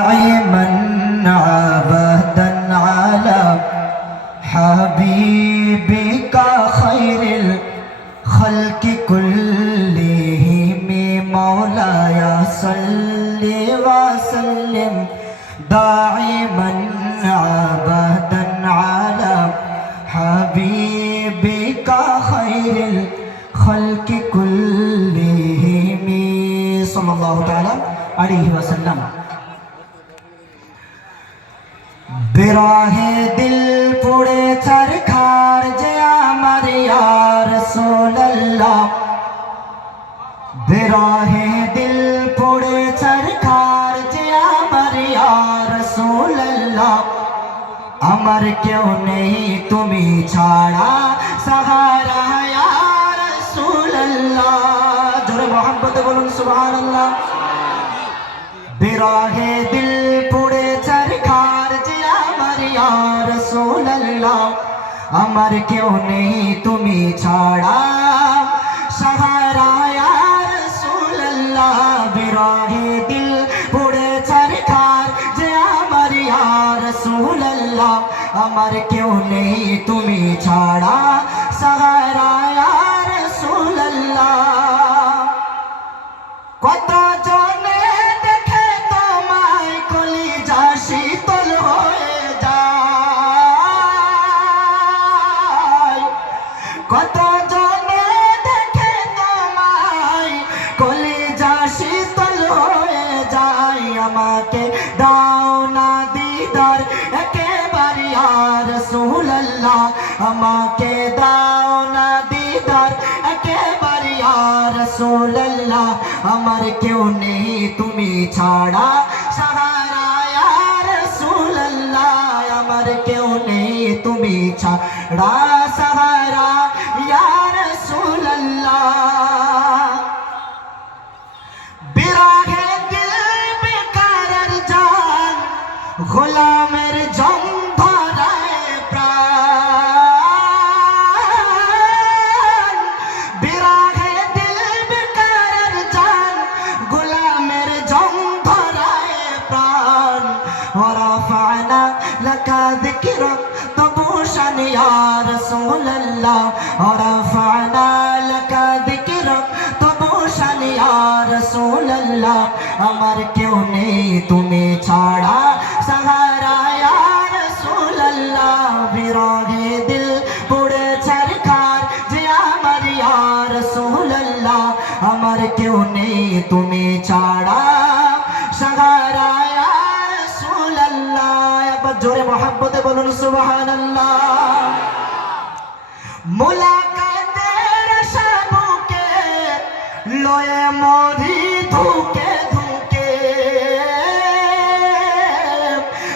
من عبدا على حبيبك خير الخلق كلهم مولاي صل وسلم دائما عبدا على حبيبك خير الخلق كلهم صلى الله تعالى عليه وسلم। बिराहे दिल पुड़े चरखार जे आमर या रसूल अल्लाह। बिराहे दिल पुड़े चरखार जे आमर या रसूल अल्लाह। अमर क्यों नहीं तुम्ही छाड़ा सहारा या रसूल अल्लाह। जोरे मोहब्बत बोलूं सुभान अल्लाह। बिराहे दिल पुड़े चरखार या रसूल अल्लाह। अमर क्यों नहीं तुम्ही छाड़ा सहारा या रसूल अल्लाह। बिराहे दिल पुड़े चरखार जे अमर या रसूल अल्लाह। अमर क्यों नहीं तुम्ही छाड़ा सहारा या रसूल अल्लाह। कत जने देखे তোমায় কলিজা শীতল হয়ে কত জনে দেখে তোমায় কলিজা শীতল হয়ে যায়। আমাকে দাও না দিদার একেবারে ইয়া রাসূল আল্লাহ। আমাকে দাও না দিদার একেবারে ইয়া রাসূল আল্লাহ। আমার কেউ নেই তুমি ছাড়া সাহারা ইয়া রাসূল আল্লাহ। আমার কেউ নেই তুমি ছাড়া সাহারা या रसूल अल्लाह। बिराहे दिल बेकारार जान गोलामेर जम धराए प्राण। बिराहे दिल बेकारार जान गोलामेर जम धराए प्राण। वरफअना लका ذिक्रक तबूशन या रसूल अल्लाह। रफ़अना लका ذिक्रक तबूशन या रसूल अल्लाह। अमर क्यों नहीं तुम्हें छाड़ा सहारा या रसूल अल्लाह। बिराहे दिल पुड़े चरखार जे अमर या रसूल अल्लाह। अमर क्यों नहीं तुम्हें छाड़ा सहारा या रसूल अल्लाह। एक बार जोरे मोहब्बत बोलूं सुभान अल्लाह। मुलाकातेर शाबुके लये मरी धुके धुके।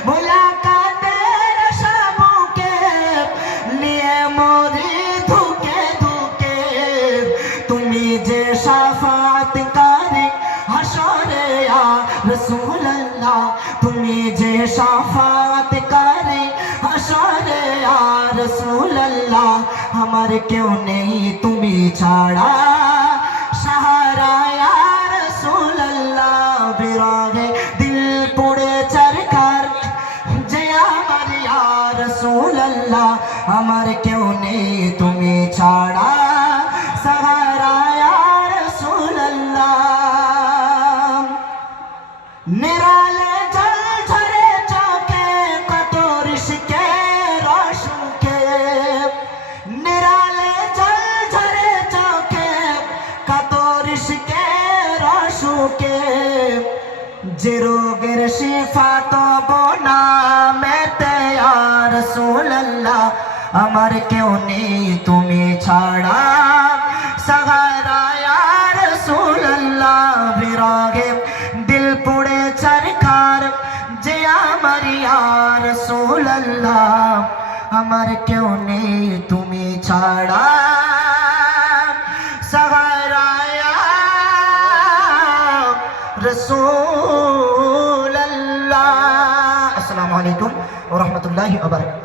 मुलाकातेर शाबुके लिए मरी धुके धुके। तुमी जे शाफाअतकारी हशरे या रसूल अल्लाह। तुमी जे शाफाअतकारी हशरे या रसूल अल्लाह। हमार क्यों नहीं तुम्ही छाड़ा सहारा या रसूल अल्लाह। बिराहे दिल पुड़े चरखार जे अमर या रसूल अल्लाह। हमार क्यों नहीं तुम्ही छाड़ा सहारा या रसूल अल्लाह। निराले जल झरे चौके कत ऋषिके रोशन के। निराले जल झरे चौके कत ऋषिके रोशन के। जे रोगेर शिफा तब नामेते या रसूल अल्लाह। আমার কেউ নেই তুমি ছাড়া सहारा या रसूल अल्लाह। बिरागे दिल पुड़े चरखार जे अमर या रसूल अल्लाह। আমার কেউ নেই তুমি ছাড়া सहारा या रसूल अल्लाह। अस्सलामु अलैकुम व रहमतुल्लाहि व बरकातहू।